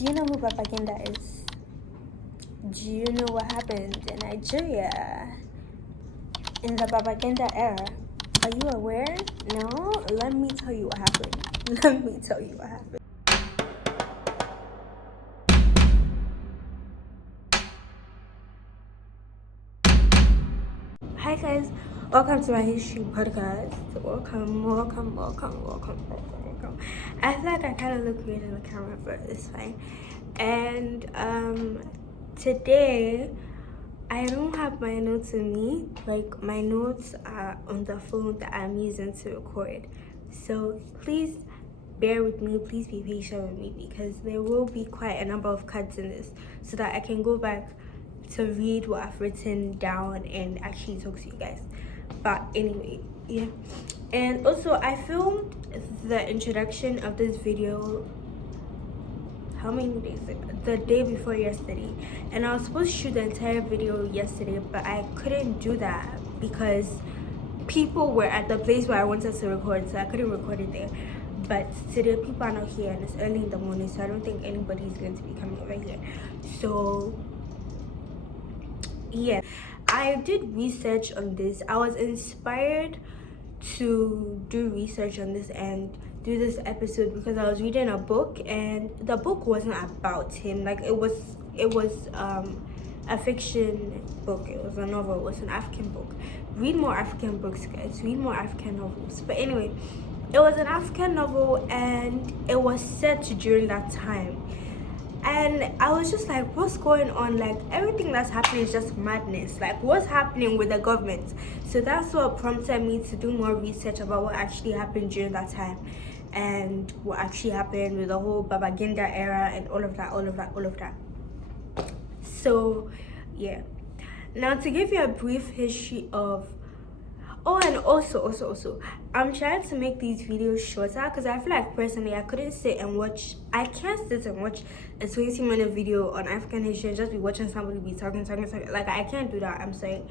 Do you know who Babaginda is? Do you know what happened in Nigeria in the Babaginda era? Are you aware? No? Let me tell you what happened. Let me tell you what happened. Hi guys, welcome to my history podcast. Welcome. I feel like I kind of look weird in the camera, but it's fine. And today I don't have my notes in me. Like, my notes are on the phone that I'm using to record. So please bear with me, please be patient with me, because there will be quite a number of cuts in this so that I can go back to read what I've written down and actually talk to you guys. But anyway, yeah. And also, I filmed the introduction of this video how many days ago? The day before yesterday, and I was supposed to shoot the entire video yesterday, but I couldn't do that because people were at the place where I wanted to record, so I couldn't record it there. But today people are not here and it's early in the morning, so I don't think anybody is going to be coming over here. So yeah, I did research on this. I was inspired to do research on this and do this episode because I was reading a book, and the book wasn't about him. Like, it was a fiction book. It was a novel. It was an African book. Read more African books, guys. Read more African novels. But anyway, it was an African novel and it was set during that time. And I was just like, what's going on? Like, everything that's happening is just madness. Like, what's happening with the government? So that's what prompted me to do more research about what actually happened during that time and what actually happened with the whole Babaginda era and all of that. So yeah, now to give you a brief history of and also I'm trying to make these videos shorter because I feel like personally I can't sit and watch a 20-minute video on African history and just be watching somebody be talking. Like, I can't do that. I'm sorry.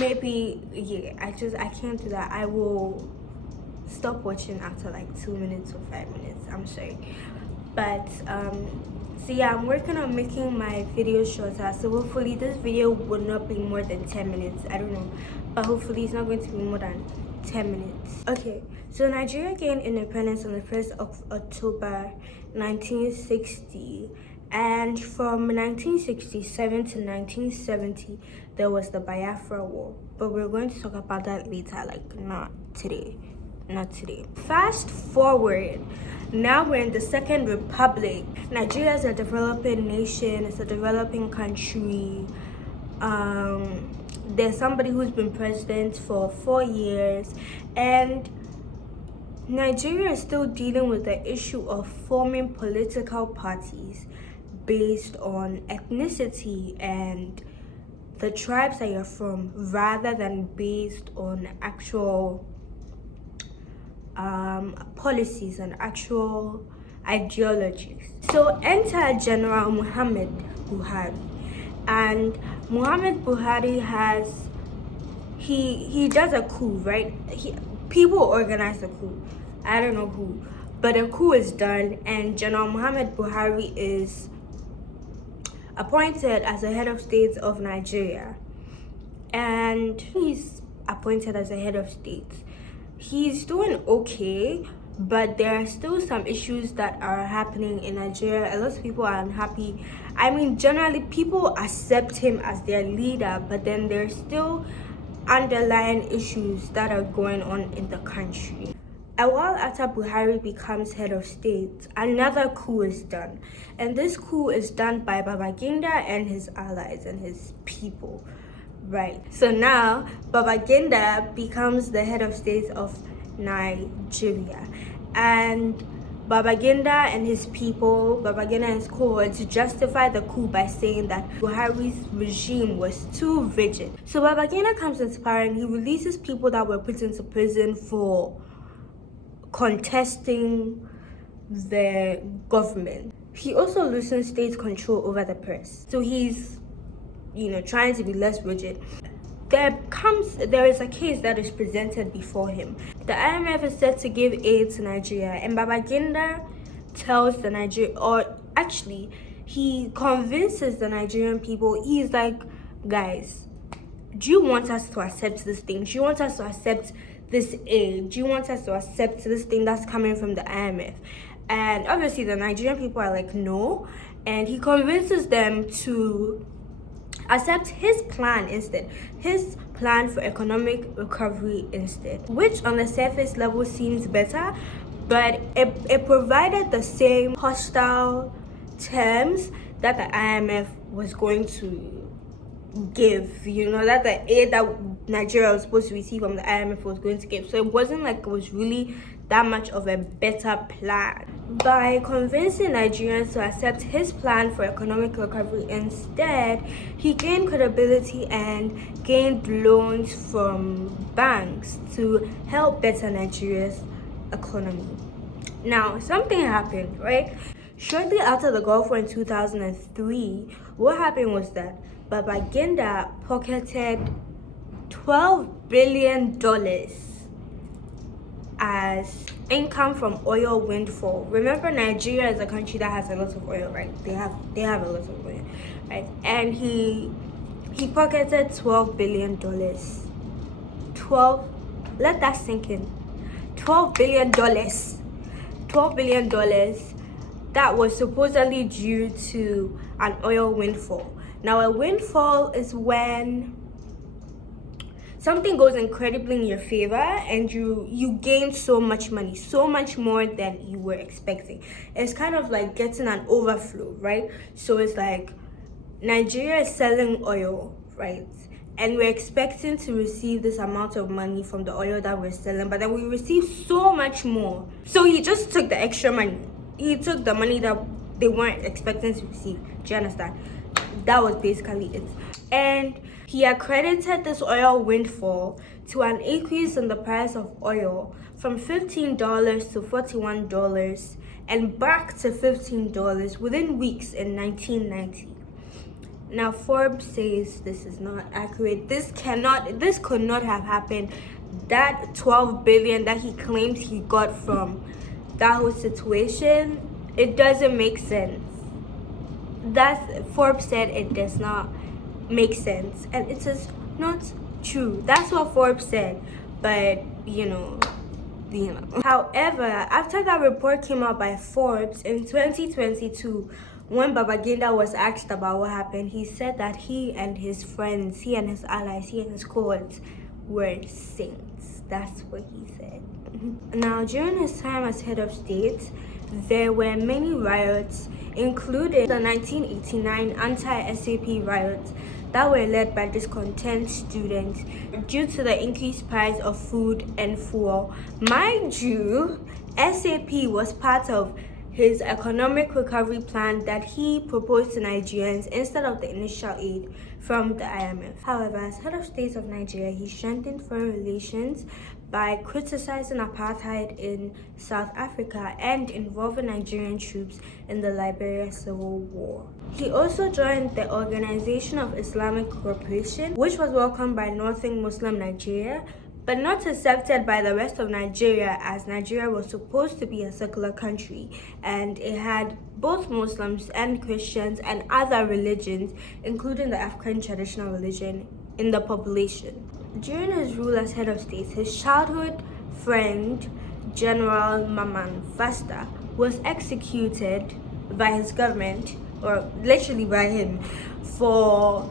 Maybe, yeah, I can't do that. I will stop watching after like 2 minutes or 5 minutes. I'm sorry. But so yeah, I'm working on making my videos shorter, so hopefully this video will not be more than 10 minutes. I don't know, but hopefully it's not going to be more than 10 minutes. Okay, so Nigeria gained independence on the 1st of October 1960, and from 1967 to 1970 there was the Biafra War, but we're going to talk about that later. Like, not today. Fast forward, now we're in the Second Republic. Nigeria is a developing nation. It's a developing country. There's somebody who's been president for 4 years, and Nigeria is still dealing with the issue of forming political parties based on ethnicity and the tribes that you're from, rather than based on actual policies and actual ideologies. So enter General Muhammad Buhari, and Muhammad Buhari he does a coup, right? People organize a coup. I don't know who, but a coup is done, and General Muhammad Buhari is appointed as the head of state of Nigeria, and he's appointed as the head of state. He's doing okay, but there are still some issues that are happening in Nigeria. A lot of people are unhappy. I mean, generally people accept him as their leader, but then there's still underlying issues that are going on in the country. A while after Buhari becomes head of state, another coup is done, and this coup is done by Babaginda and his allies and his people. Right, so now Babaginda becomes the head of state of Nigeria, and Babaginda and his people, Babaginda and his cohorts, justify the coup by saying that Buhari's regime was too rigid. So Babaginda comes into power and he releases people that were put into prison for contesting the government. He also loosens state control over the press. So he's trying to be less rigid. There is a case that is presented before him. The IMF is set to give aid to Nigeria, and Babaginda tells the Nigeria, or actually he convinces the Nigerian people. He's like, guys, do you want us to accept this thing? Do you want us to accept this aid? Do you want us to accept this thing that's coming from the IMF? And obviously the Nigerian people are like, no. And he convinces them to accept his plan instead, his plan for economic recovery instead, which on the surface level seems better, but it provided the same hostile terms that the IMF was going to give, that the aid that Nigeria was supposed to receive from the IMF was going to give. So it wasn't like it was really that much of a better plan. By convincing Nigerians to accept his plan for economic recovery instead, he gained credibility and gained loans from banks to help better Nigeria's economy. Now, something happened, right? Shortly after the Gulf War in 2003, what happened was that Babaginda pocketed $12 billion as income from oil windfall. Remember, Nigeria is a country that has a lot of oil, right? They have a lot of oil, right? And he pocketed $12 billion. Let that sink in. $12 billion. $12 billion that was supposedly due to an oil windfall. Now, a windfall is when something goes incredibly in your favor and you gain so much money, so much more than you were expecting. It's kind of like getting an overflow, right? So it's like Nigeria is selling oil, right? And we're expecting to receive this amount of money from the oil that we're selling, but then we receive so much more. So he just took the extra money. He took the money that they weren't expecting to receive. Do you understand? That was basically it. And he accredited this oil windfall to an increase in the price of oil from $15 to $41 and back to $15 within weeks in 1990. Now, Forbes says this is not accurate. This could not have happened. That 12 billion that he claims he got from that whole situation, it doesn't make sense. Forbes said it does not make sense, and it is not true. That's what Forbes said, but However, after that report came out by Forbes in 2022, when Babagenda was asked about what happened, he said that he and his friends, he and his allies, he and his cohorts were saints. That's what he said. Now, during his time as head of state, there were many riots, including the 1989 anti-SAP riots that were led by discontent students due to the increased price of food and fuel. Mind you, SAP was part of his economic recovery plan that he proposed to Nigerians instead of the initial aid from the IMF. However, as head of state of Nigeria, he strengthened foreign relations by criticizing apartheid in South Africa and involving Nigerian troops in the Liberia Civil War. He also joined the Organization of Islamic Cooperation, which was welcomed by Northern Muslim Nigeria, but not accepted by the rest of Nigeria, as Nigeria was supposed to be a secular country and it had both Muslims and Christians and other religions, including the African traditional religion, in the population. During his rule as head of state, his childhood friend, General Babaginda, was executed by his government, or literally by him, for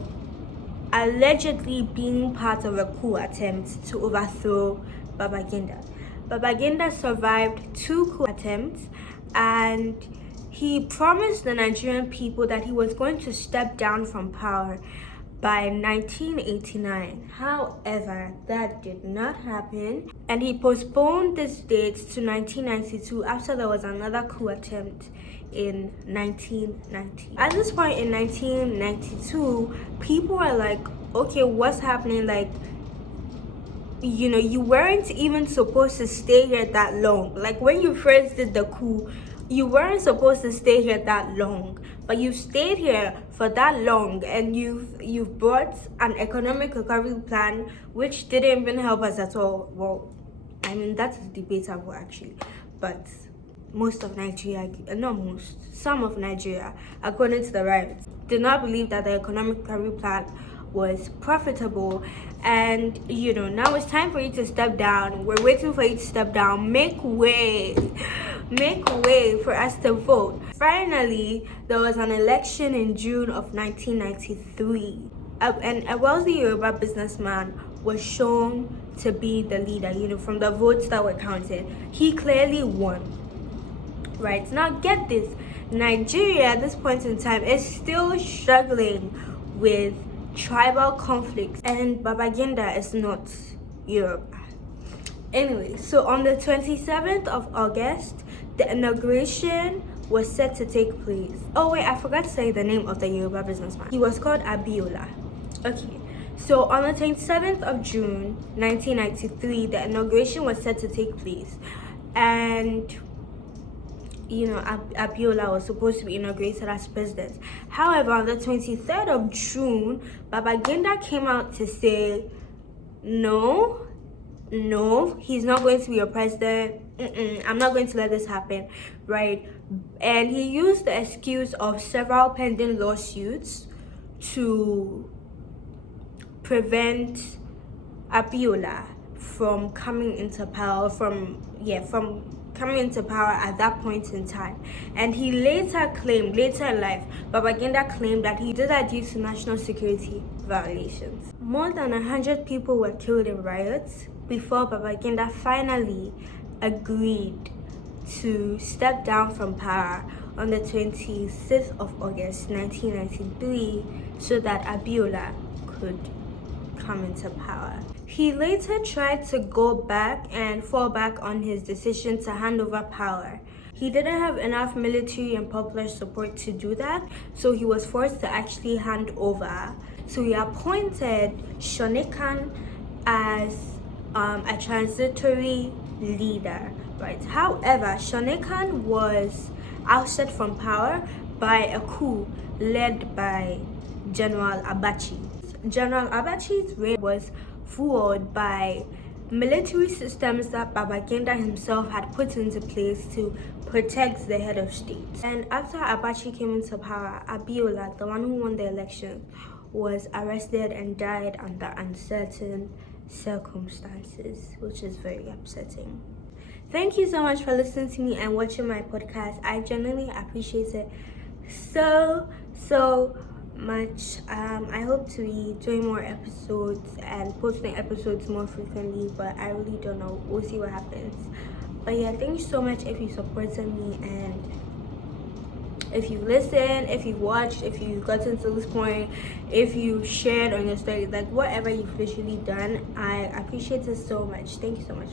allegedly being part of a coup attempt to overthrow Babaginda. Babaginda survived 2 coup attempts, and he promised the Nigerian people that he was going to step down from power by 1989. However, that did not happen, and he postponed this date to 1992 after there was another coup attempt in 1990. At this point in 1992, people were like, okay, what's happening? Like, you weren't even supposed to stay here that long. Like, when you first did the coup, you weren't supposed to stay here that long, but you stayed here for that long, and you've brought an economic recovery plan which didn't even help us at all. Well, I mean, that is debatable actually, but most of Nigeria, not most, some of Nigeria, according to the riots, did not believe that the economic recovery plan was profitable. And now it's time for you to step down. We're waiting for you to step down. Make way for us to vote. Finally, there was an election in June of 1993, and a wealthy Yoruba businessman was shown to be the leader. From the votes that were counted, he clearly won. Right now, get this: Nigeria at this point in time is still struggling with tribal conflicts, and Babaginda is not Yoruba. Anyway, so on the 27th of August, the inauguration was set to take place. Oh wait, I forgot to say the name of the Yoruba businessman. He was called Abiola. Okay, so on the 27th of June 1993, the inauguration was set to take place, and Abiola was supposed to be inaugurated as president. However, on the 23rd of June, Babaginda came out to say, no, he's not going to be a president. I'm not going to let this happen, right? And he used the excuse of several pending lawsuits to prevent Abiola from coming into power, from coming into power at that point in time. And he later in life, Babaginda claimed that he did that due to national security violations. More than 100 people were killed in riots before Babaginda finally agreed to step down from power on the 26th of August 1993 so that Abiola could come into power. He later tried to go back and fall back on his decision to hand over power. He didn't have enough military and popular support to do that, so he was forced to actually hand over. So he appointed Shonekan as a transitory leader, right? However, Shonekan was ousted from power by a coup led by General Abachi. General Abachi's reign was fueled by military systems that Babaginda himself had put into place to protect the head of state. And after Abachi came into power, Abiola, the one who won the election, was arrested and died under uncertain circumstances, which is very upsetting. Thank you so much for listening to me and watching my podcast. I genuinely appreciate it so much. I hope to be doing more episodes and posting episodes more frequently, but I really don't know. We'll see what happens. But yeah, thank you so much if you supported me, and if you listened, if you watched, if you got to this point, if you shared on your story, like whatever you've literally done, I appreciate it so much. Thank you so much.